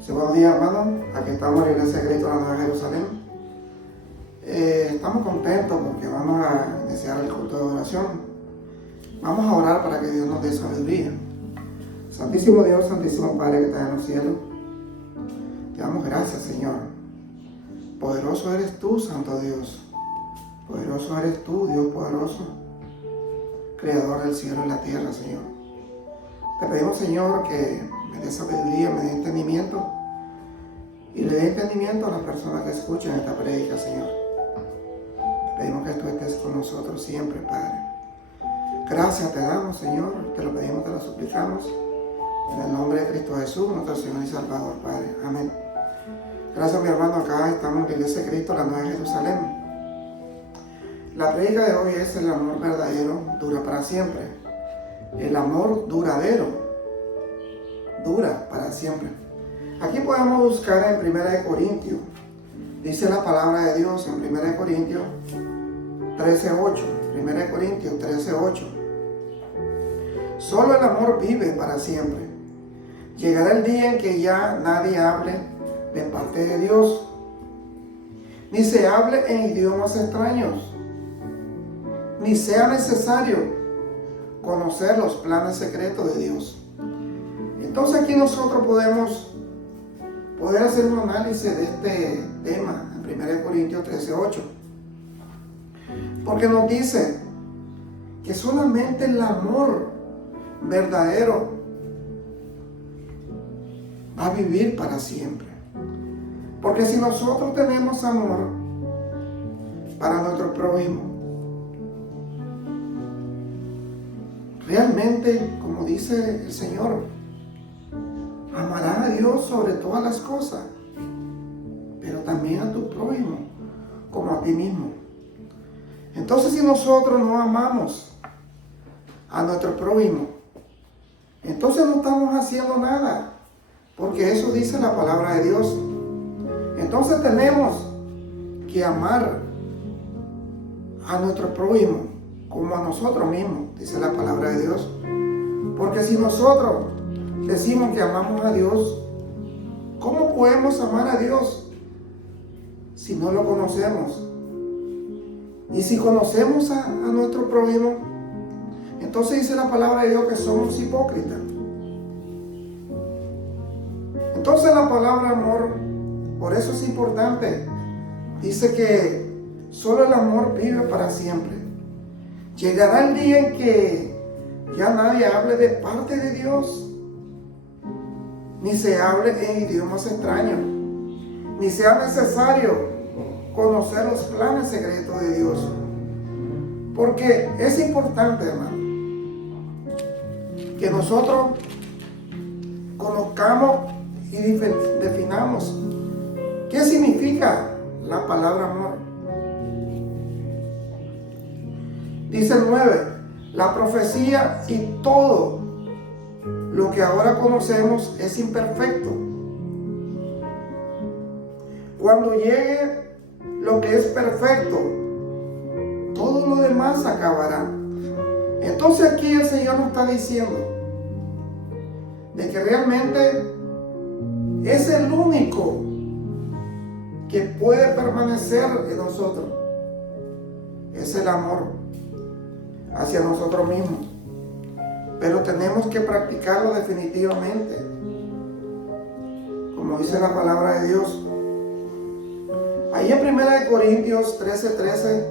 Sí, buenos días, hermanos. Aquí estamos en la Iglesia de Cristo de la Nueva Jerusalén. Estamos contentos porque vamos a iniciar el culto de oración. Vamos a orar para que Dios nos dé sabiduría. Santísimo Dios, Santísimo Padre que está en los cielos, te damos gracias, Señor. Poderoso eres tú, Santo Dios. Poderoso eres tú, Dios poderoso, Creador del cielo y la tierra, Señor. Te pedimos, Señor, que me dé sabiduría, me dé entendimiento y le dé entendimiento a las personas que escuchen esta prédica, Señor. Te pedimos que tú estés con nosotros siempre, Padre. Gracias te damos, Señor, te lo pedimos, te lo suplicamos, en el nombre de Cristo Jesús, nuestro Señor y Salvador, Padre. Amén. Gracias, mi hermano. Acá estamos en la Iglesia de Cristo, la Nueva Jerusalén. La prédica de hoy es: el amor verdadero dura para siempre. El amor duradero dura para siempre. Aquí podemos buscar en 1 Corintios. Dice la palabra de Dios en 1 Corintios 13:8. 1 Corintios 13:8. Solo el amor vive para siempre. Llegará el día en que ya nadie hable de parte de Dios, ni se hable en idiomas extraños, ni sea necesario conocer los planes secretos de Dios. Entonces aquí nosotros poder hacer un análisis de este tema en 1 Corintios 13:8, porque nos dice que solamente el amor verdadero va a vivir para siempre. Porque si nosotros tenemos amor para nuestro prójimo, realmente, como dice el Señor, amarás a Dios sobre todas las cosas, pero también a tu prójimo como a ti mismo. Entonces, si nosotros no amamos a nuestro prójimo, entonces no estamos haciendo nada, porque eso dice la palabra de Dios. Entonces tenemos que amar a nuestro prójimo como a nosotros mismos, dice la palabra de Dios. Porque si nosotros decimos que amamos a Dios, ¿cómo podemos amar a Dios si no lo conocemos? Y si conocemos a nuestro prójimo, entonces dice la palabra de Dios que somos hipócritas. Entonces la palabra amor, por eso es importante. Dice que solo el amor vive para siempre. Llegará el día en que ya nadie hable de parte de Dios, ni se hable en idiomas extraños, ni sea necesario conocer los planes secretos de Dios. Porque es importante, hermano, que nosotros conozcamos y definamos qué significa la palabra amor. Dice el 9, la profecía y todo lo que ahora conocemos es imperfecto. Cuando llegue lo que es perfecto, todo lo demás acabará. Entonces aquí el Señor nos está diciendo de que realmente es el único que puede permanecer en nosotros. Es el amor hacia nosotros mismos. Pero tenemos que practicarlo definitivamente, como dice la palabra de Dios. Ahí en 1 Corintios 13:13,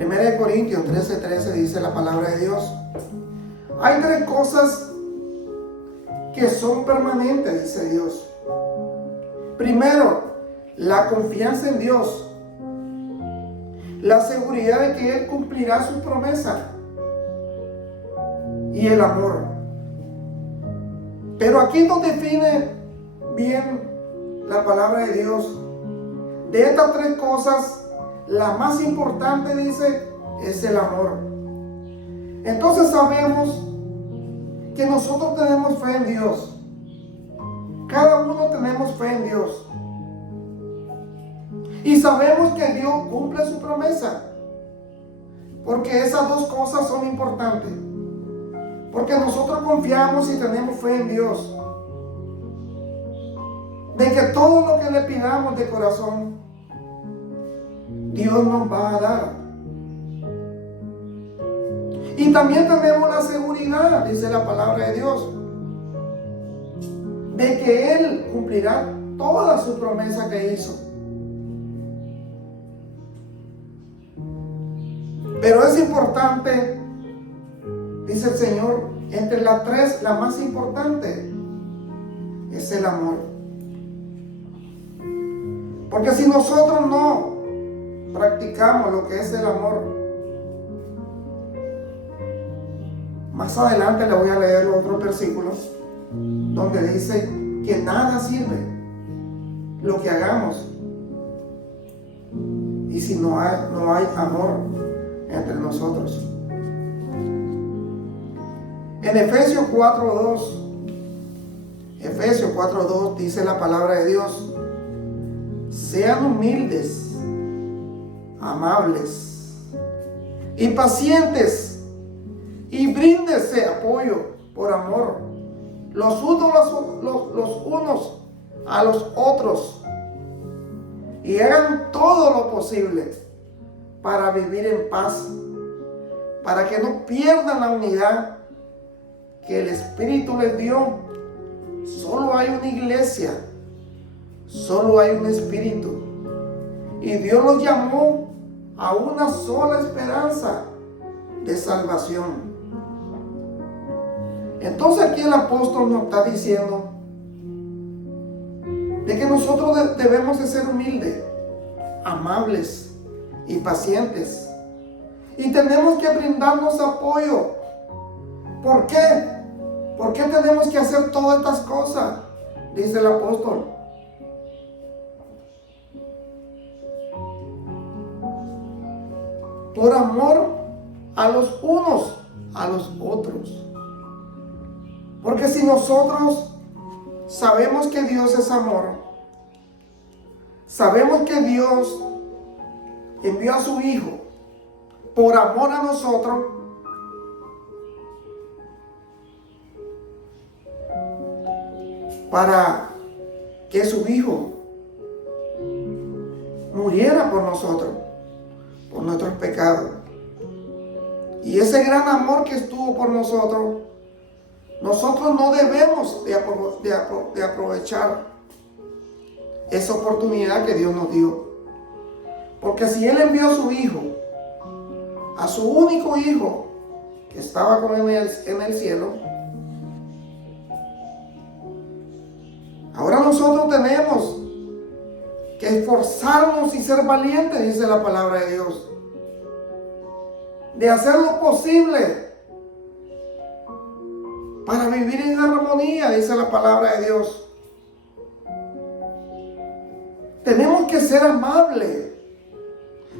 1 Corintios 13:13 dice la palabra de Dios: hay tres cosas que son permanentes, dice Dios. Primero, la confianza en Dios, la seguridad de que Él cumplirá su promesa, y el amor. Pero aquí nos define bien la palabra de Dios. De estas tres cosas, la más importante, dice, es el amor. Entonces sabemos que nosotros tenemos fe en Dios. Cada uno tenemos fe en Dios. Y sabemos que Dios cumple su promesa. Porque esas dos cosas son importantes. Porque nosotros confiamos y tenemos fe en Dios. de que todo lo que le pidamos de corazón, Dios nos va a dar. Y también tenemos la seguridad, dice la palabra de Dios, de que Él cumplirá toda su promesa que hizo. Pero es importante, dice el Señor, entre las tres, la más importante es el amor. Porque si nosotros no practicamos lo que es el amor, más adelante le voy a leer los otros versículos donde dice que nada sirve lo que hagamos y si no hay amor entre nosotros. En Efesios 4:2 dice la palabra de Dios: sean humildes, amables y pacientes, y bríndense apoyo por amor los unos a los otros, y hagan todo lo posible para vivir en paz, para que no pierdan la unidad que el Espíritu les dio. Solo hay una iglesia, solo hay un Espíritu, y Dios los llamó a una sola esperanza de salvación. Entonces aquí el apóstol nos está diciendo de que nosotros debemos de ser humildes, amables y pacientes, y tenemos que brindarnos apoyo. ¿Por qué? ¿Por qué tenemos que hacer todas estas cosas? Dice el apóstol. Por amor a los unos a los otros. Porque si nosotros sabemos que Dios es amor, sabemos que Dios envió a su Hijo por amor a nosotros, para que su Hijo muriera por nosotros, por nuestros pecados. Y ese gran amor que estuvo por nosotros, nosotros no debemos de aprovechar esa oportunidad que Dios nos dio. Porque si Él envió a su Hijo, a su único Hijo que estaba con Él en el cielo, ahora nosotros tenemos que esforzarnos y ser valientes, dice la palabra de Dios, de hacer lo posible para vivir en armonía, dice la palabra de Dios. Tenemos que ser amables,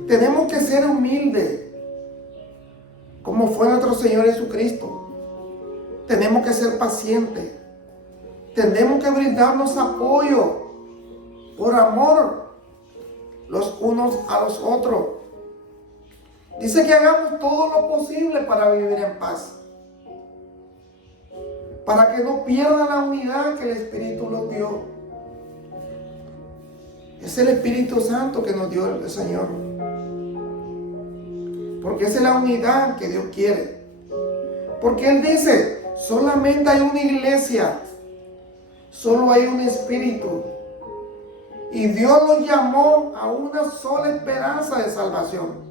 tenemos que ser humildes, como fue nuestro Señor Jesucristo. Tenemos que ser pacientes, tenemos que brindarnos apoyo por amor los unos a los otros. Dice que hagamos todo lo posible para vivir en paz, para que no pierdan la unidad que el Espíritu nos dio. Es el Espíritu Santo que nos dio el Señor, porque esa es la unidad que Dios quiere. Porque Él dice, solamente hay una iglesia, solo hay un Espíritu, y Dios nos llamó a una sola esperanza de salvación.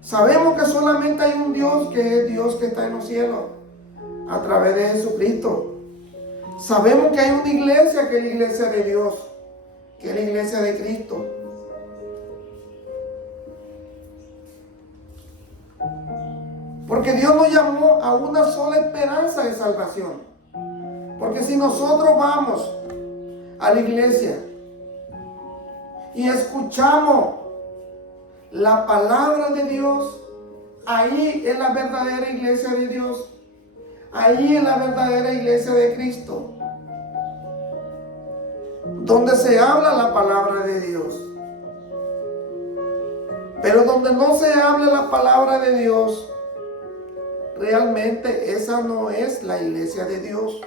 Sabemos que solamente hay un Dios, que es Dios que está en los cielos, a través de Jesucristo. Sabemos que hay una iglesia, que es la iglesia de Dios, que es la iglesia de Cristo. Porque Dios nos llamó a una sola esperanza de salvación. Porque si nosotros vamos a la iglesia y escuchamos la palabra de Dios, ahí es la verdadera iglesia de Dios. Ahí es la verdadera iglesia de Cristo, donde se habla la palabra de Dios. Pero donde no se habla la palabra de Dios, realmente esa no es la iglesia de Dios.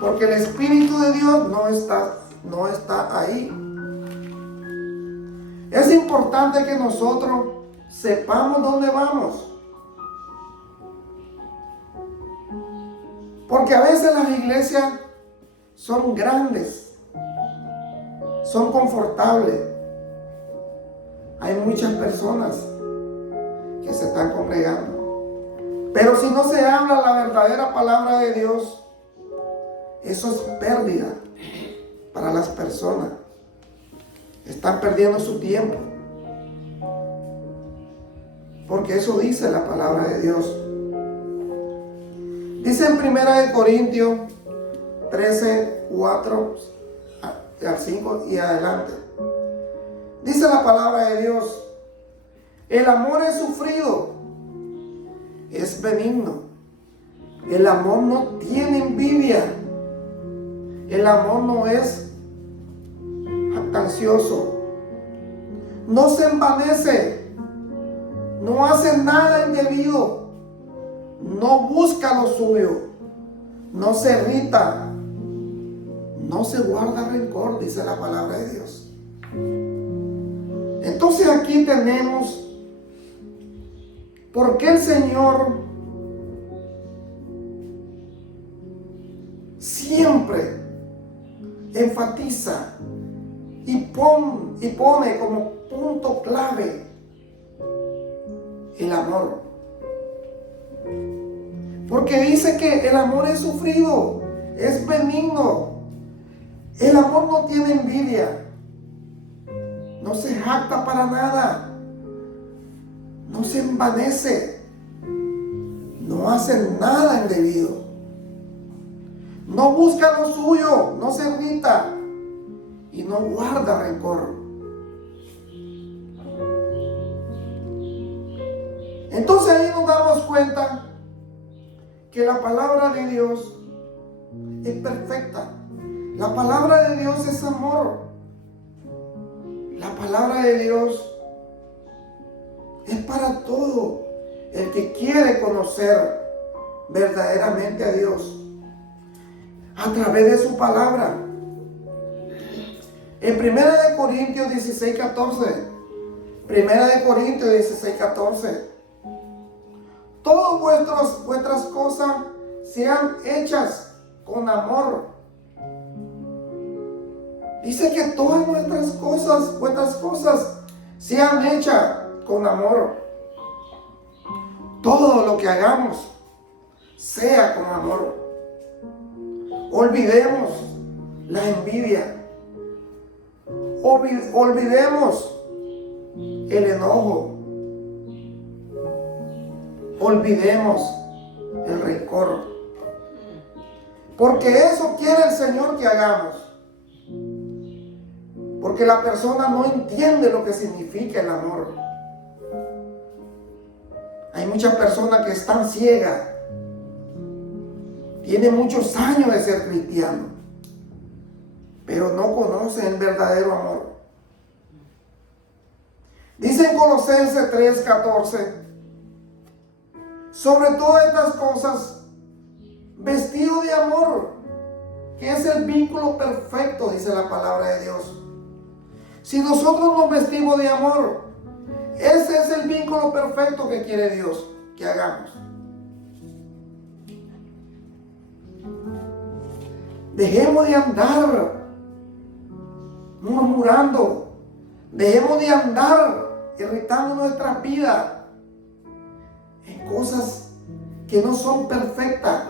Porque el Espíritu de Dios no está ahí. Es importante que nosotros sepamos dónde vamos. Porque a veces las iglesias son grandes, son confortables. Hay muchas personas que se están congregando. Pero si no se habla la verdadera palabra de Dios, eso es pérdida para las personas. Están perdiendo su tiempo. Porque eso dice la palabra de Dios. Dice en 1 Corintios 13, 4 al 5 y adelante. Dice la palabra de Dios: el amor es sufrido, es benigno. El amor no tiene envidia. El amor no es jactancioso. No se envanece. No hace nada indebido. No busca lo suyo. No se irrita. No se guarda rencor, dice la palabra de Dios. Entonces aquí tenemos por qué el Señor siempre enfatiza y pone como punto clave el amor. Porque dice que el amor es sufrido, es benigno. El amor no tiene envidia. No se jacta para nada. No se envanece. No hace nada indebido. No busca lo suyo. No se irrita. Y no guarda rencor. Entonces ahí nos damos cuenta que la palabra de Dios es perfecta. La palabra de Dios es amor. La palabra de Dios es para todo el que quiere conocer verdaderamente a Dios a través de su palabra. En 1 Corintios 16, 14, 1 Corintios 16, 14, todas vuestras cosas sean hechas con amor. Dice que todas vuestras cosas sean hechas con amor. Todo lo que hagamos sea con amor. Olvidemos la envidia. Olvidemos el enojo. Olvidemos el rencor. Porque eso quiere el Señor que hagamos. Porque la persona no entiende lo que significa el amor. Hay muchas personas que están ciegas. Tienen muchos años de ser cristianos, pero no conocen el verdadero amor. Dice en Colosenses 3:14: sobre todas estas cosas, vestido de amor, que es el vínculo perfecto, dice la palabra de Dios. Si nosotros nos vestimos de amor, ese es el vínculo perfecto que quiere Dios que hagamos. Dejemos de andar murmurando. Dejemos de andar irritando nuestra vida en cosas que no son perfectas.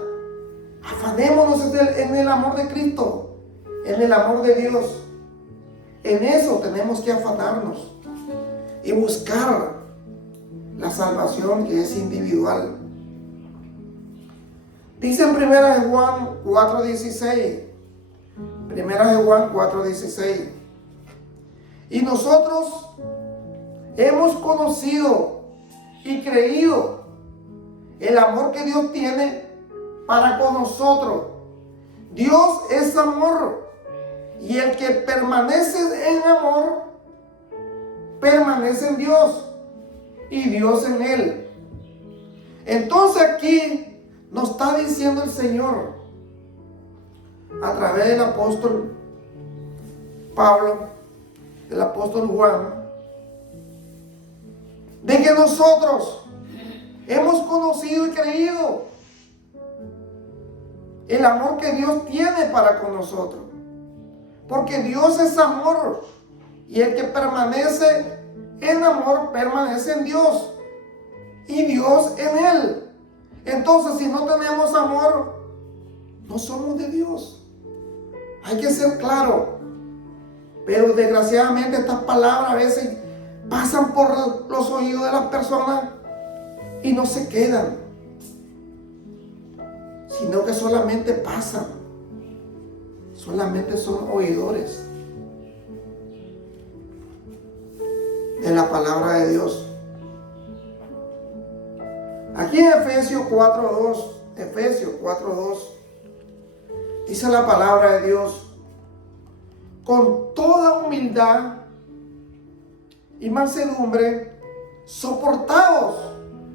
Afanémonos en el amor de Cristo, en el amor de Dios. En eso tenemos que afanarnos y buscar la salvación que es individual. Dice en 1 Juan 4:16, 1 Juan 4:16, y nosotros hemos conocido y creído el amor que Dios tiene para con nosotros. Dios es amor, y el que permanece en amor permanece en Dios y Dios en él. Entonces aquí nos está diciendo el Señor: a través del apóstol Pablo, del apóstol Juan, de que nosotros hemos conocido y creído el amor que Dios tiene para con nosotros. Porque Dios es amor, y el que permanece en amor permanece en Dios y Dios en él. Entonces, si no tenemos amor, no somos de Dios. Hay que ser claro. Pero desgraciadamente estas palabras a veces pasan por los oídos de las personas y no se quedan, sino que solamente pasan. Solamente son oidores de la palabra de Dios. Aquí en Efesios 4:2, dice la palabra de Dios: con toda humildad y mansedumbre, soportaos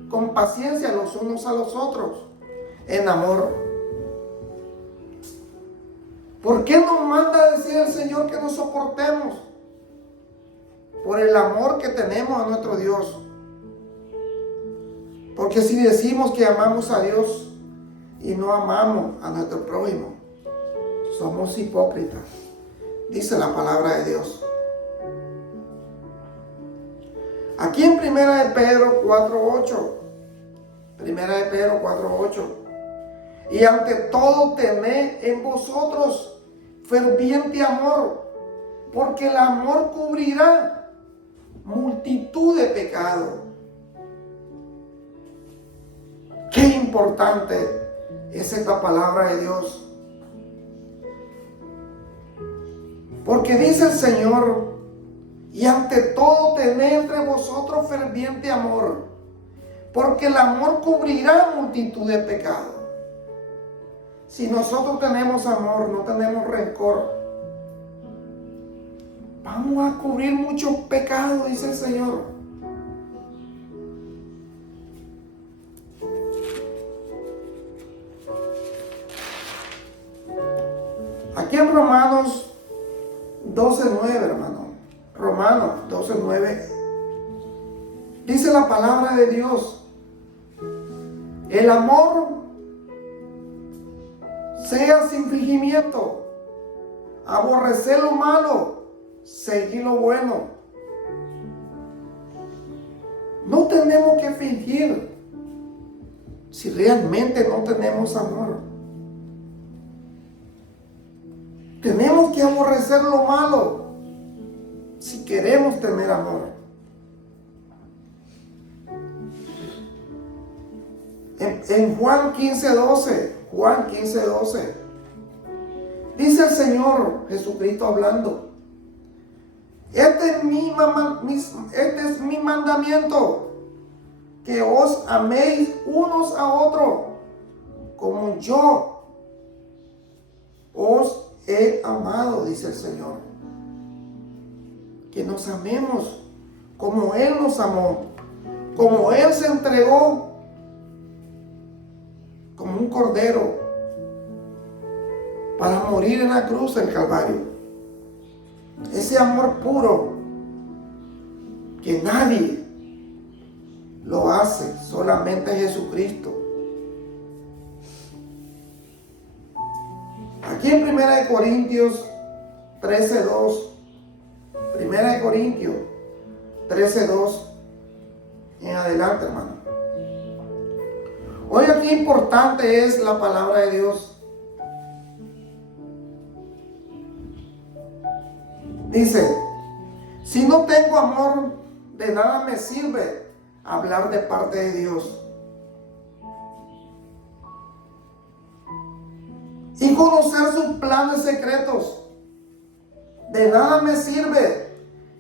con paciencia los unos a los otros en amor. ¿Por qué nos manda a decir el Señor que nos soportemos? Por el amor que tenemos a nuestro Dios. Porque si decimos que amamos a Dios y no amamos a nuestro prójimo, somos hipócritas, dice la palabra de Dios. Aquí en Primera de Pedro 4:8, y ante todo tened en vosotros ferviente amor, porque el amor cubrirá multitud de pecados. Qué importante es esta palabra de Dios. Porque dice el Señor: y ante todo tened entre vosotros ferviente amor, porque el amor cubrirá multitud de pecados. Si nosotros tenemos amor, no tenemos rencor, vamos a cubrir muchos pecados, dice el Señor. Aquí en Romanos 12:9, hermano. Romanos 12:9. Dice la palabra de Dios: el amor sea sin fingimiento, aborrecer lo malo, seguir lo bueno. No tenemos que fingir si realmente no tenemos amor. Tenemos que aborrecer lo malo si queremos tener amor. En Juan 15:12, dice el Señor Jesucristo hablando: este es mi mandamiento, que os améis unos a otros como yo os he amado, dice el Señor. Que nos amemos como Él nos amó, como Él se entregó como un cordero para morir en la cruz del Calvario. Ese amor puro que nadie lo hace, solamente Jesucristo. Aquí en 1 Corintios 13:2, 1 Corintios 13:2 en adelante, hermano. Oiga, qué importante es la palabra de Dios. Dice: si no tengo amor, de nada me sirve hablar de parte de Dios. Y conocer sus planes secretos. De nada me sirve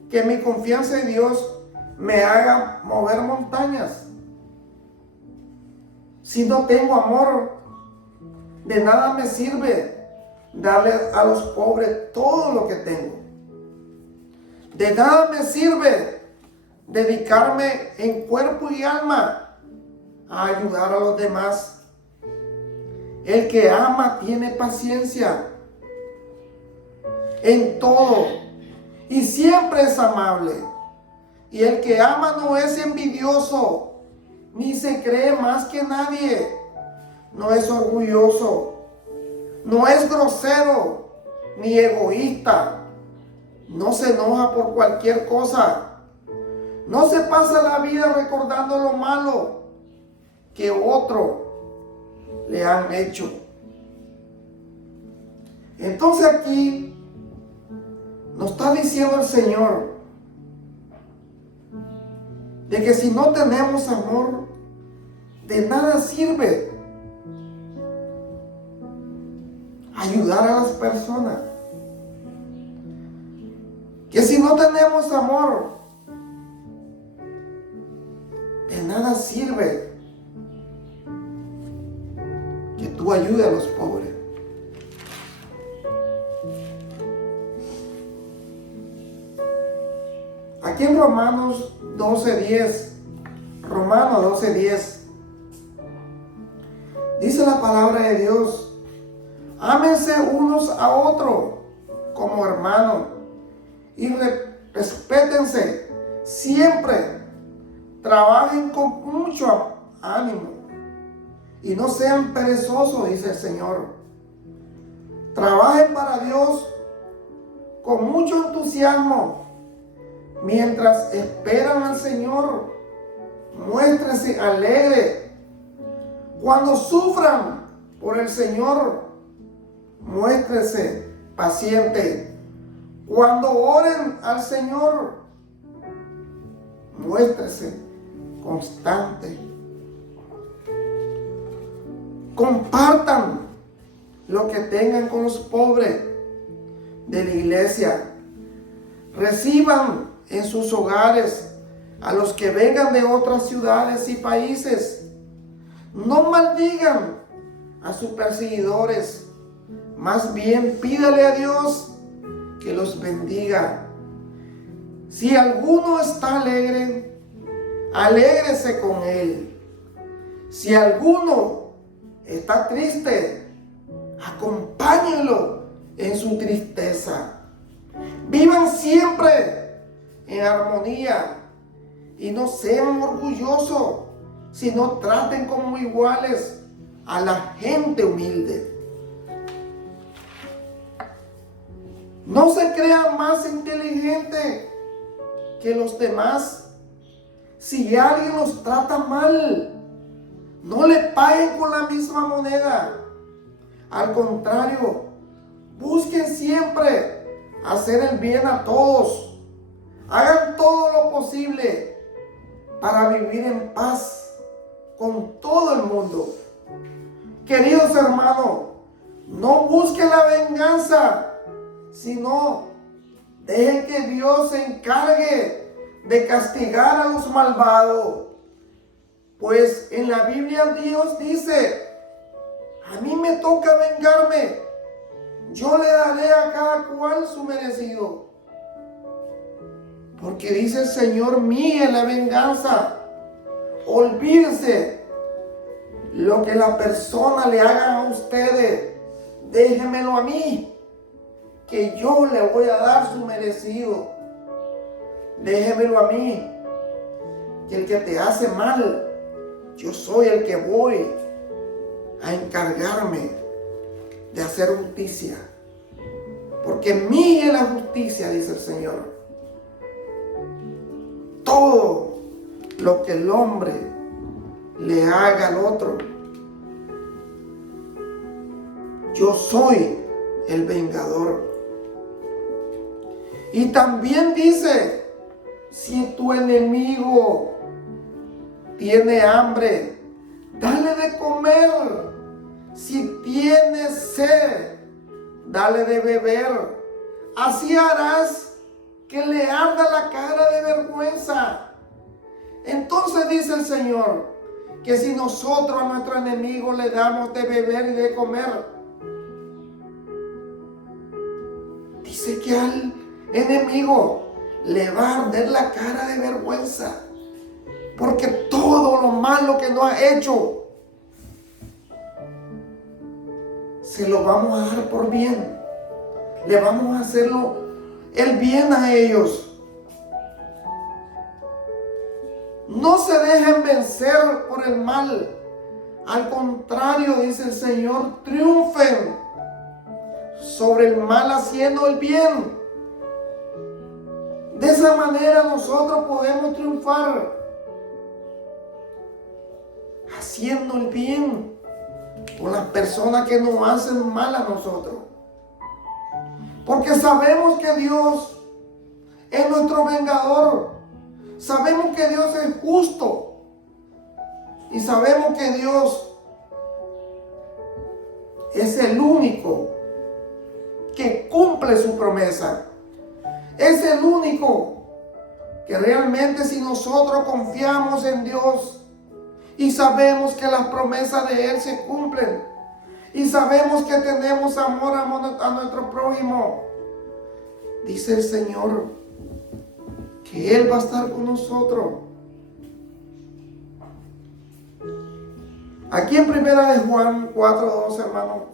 que mi confianza en Dios me haga mover montañas. Si no tengo amor, de nada me sirve darle a los pobres todo lo que tengo. De nada me sirve dedicarme en cuerpo y alma a ayudar a los demás. El que ama tiene paciencia en todo y siempre es amable. Y el que ama no es envidioso, ni se cree más que nadie. No es orgulloso, no es grosero, ni egoísta. No se enoja por cualquier cosa. No se pasa la vida recordando lo malo que otro le han hecho. Entonces aquí nos está diciendo el Señor de que si no tenemos amor, de nada sirve ayudar a las personas. Que si no tenemos amor, de nada sirve que tú ayudes a los pobres. Aquí en Romanos 12:10, dice la palabra de Dios: ámense unos a otros como hermanos y respétense siempre. Trabajen con mucho ánimo y no sean perezosos, dice el Señor. Trabajen para Dios con mucho entusiasmo. Mientras esperan al Señor, muéstrense alegre. Cuando sufran por el Señor, muéstrense paciente. Cuando oren al Señor, muéstrense constante. Compartan lo que tengan con los pobres de la iglesia. Reciban en sus hogares a los que vengan de otras ciudades y países. No maldigan a sus perseguidores. Más bien pídale a Dios que los bendiga. Si alguno está alegre, alégrese con él. Si alguno está triste, acompáñenlo en su tristeza. Vivan siempre en armonía y no sean orgullosos, sino traten como iguales a la gente humilde. No se crean más inteligentes que los demás. Si alguien los trata mal, no le paguen con la misma moneda. Al contrario, busquen siempre hacer el bien a todos. Hagan todo lo posible para vivir en paz con todo el mundo. Queridos hermanos, no busquen la venganza, sino dejen que Dios se encargue de castigar a los malvados. Pues en la Biblia Dios dice: a mí me toca vengarme, yo le daré a cada cual su merecido. Porque dice el Señor: mía es la venganza. Olvídense lo que la persona le haga a ustedes, déjenmelo a mí, que yo le voy a dar su merecido. Déjenmelo a mí, que el que te hace mal, yo soy el que voy a encargarme de hacer justicia. Porque mía es la justicia, dice el Señor. Todo lo que el hombre le haga al otro, yo soy el vengador. Y también dice: si tu enemigo tiene hambre, dale de comer. Si tiene sed, dale de beber. Así harás que le arda la cara de vergüenza. Entonces dice el Señor que si nosotros a nuestro enemigo le damos de beber y de comer, dice que al enemigo le va a arder la cara de vergüenza, porque todo lo malo que nos ha hecho se lo vamos a dar por bien. le vamos a hacerlo el bien a ellos. No se dejen vencer por el mal. Al contrario, dice el Señor, triunfen sobre el mal haciendo el bien. De esa manera nosotros podemos triunfar haciendo el bien con las personas que nos hacen mal a nosotros. Porque sabemos que Dios es nuestro vengador. Sabemos que Dios es justo. Y sabemos que Dios es el único que cumple su promesa. Es el único que realmente, si nosotros confiamos en Dios y sabemos que las promesas de Él se cumplen y sabemos que tenemos amor a nuestro prójimo, dice el Señor que Él va a estar con nosotros. Aquí en Primera de Juan 4:2, hermano,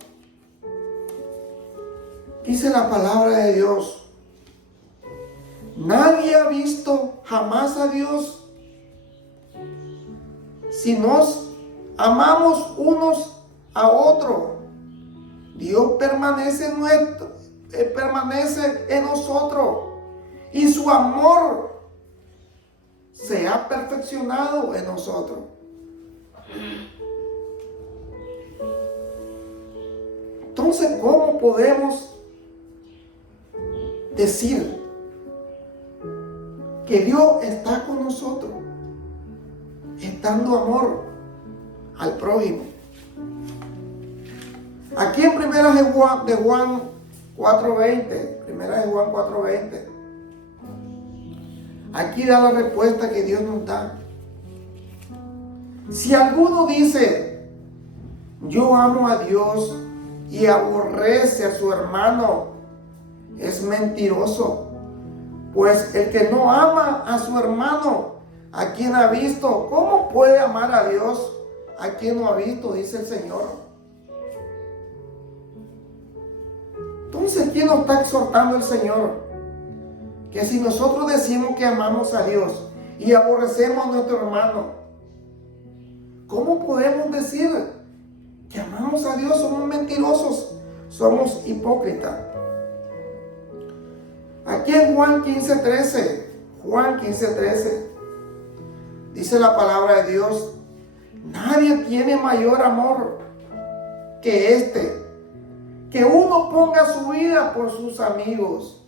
dice la palabra de Dios: nadie ha visto jamás a Dios. Si nos amamos unos a otros, Dios permanece en nosotros y su amor se ha perfeccionado en nosotros. Entonces, ¿cómo podemos decir que Dios está con nosotros, dando amor al prójimo? Aquí en Primera de Juan 4:20, aquí da la respuesta que Dios nos da. Si alguno dice, yo amo a Dios, y aborrece a su hermano, es mentiroso. Pues el que no ama a su hermano, a quien ha visto, ¿cómo puede amar a Dios a quien no ha visto? Dice el Señor. Entonces, ¿quién nos está exhortando el Señor? Que si nosotros decimos que amamos a Dios y aborrecemos a nuestro hermano, ¿cómo podemos decir que amamos a Dios? Somos mentirosos, somos hipócritas. Aquí en Juan 15:13, dice la palabra de Dios: nadie tiene mayor amor que este, que uno ponga su vida por sus amigos.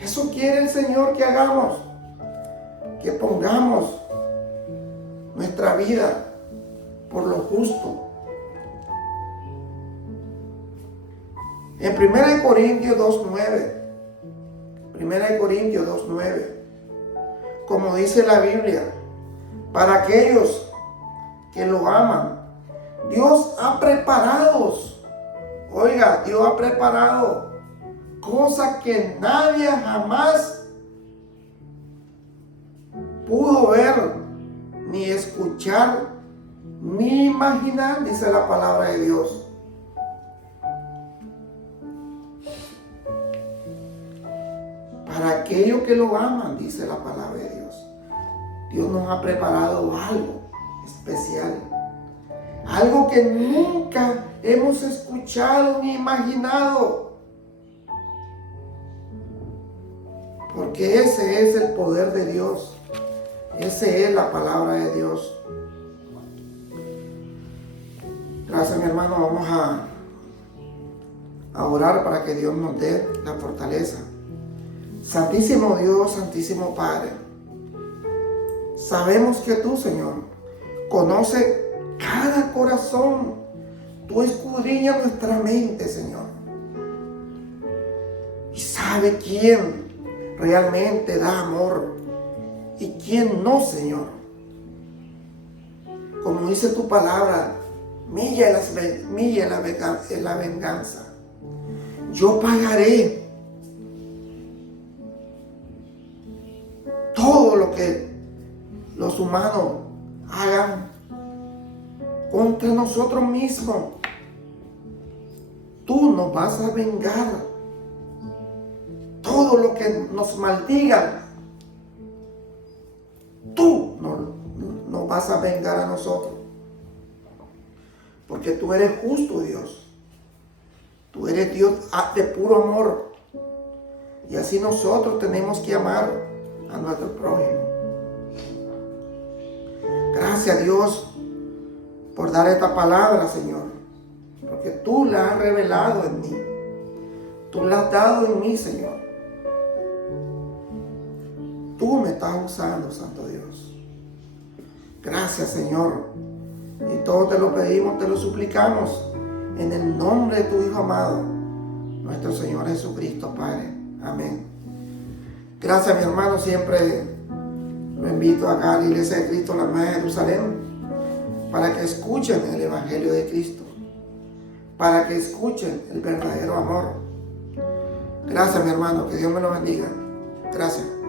Eso quiere el Señor que hagamos, que pongamos nuestra vida por lo justo. En 1 Corintios 2:9, como dice la Biblia, para aquellos que lo aman, Dios ha preparado, Dios ha preparado cosas que nadie jamás pudo ver, ni escuchar, ni imaginar, dice la palabra de Dios. Para aquellos que lo aman, dice la palabra de Dios. Dios nos ha preparado algo especial, algo que nunca hemos escuchado ni imaginado, porque ese es el poder de Dios, esa es la palabra de Dios. Gracias, mi hermano. Vamos a orar para que Dios nos dé la fortaleza. Santísimo Dios, Santísimo Padre, sabemos que tú, Señor, conoces cada corazón. Tú escudriñas nuestra mente, Señor, y sabe quién realmente da amor y quién no, Señor. Como dice tu palabra, mía es la venganza. Yo pagaré todo lo que los humanos hagan contra nosotros mismos. tú nos vas a vengar todo lo que nos maldigan. Tú nos vas a vengar a nosotros. Porque tú eres justo, Dios. Tú eres Dios de puro amor. Y así nosotros tenemos que amar a nuestro prójimo. Gracias, Dios, por dar esta palabra, Señor. Porque tú la has revelado en mí. Tú la has dado en mí, Señor. Tú me estás usando, Santo Dios. Gracias, Señor. Y todo te lo pedimos, te lo suplicamos. En el nombre de tu Hijo amado, nuestro Señor Jesucristo, Padre. Amén. Gracias, mi hermano. Siempre lo invito acá a la Iglesia de Cristo, la Nueva Jerusalén, para que escuchen el Evangelio de Cristo, para que escuchen el verdadero amor. Gracias, mi hermano. Que Dios me lo bendiga. Gracias.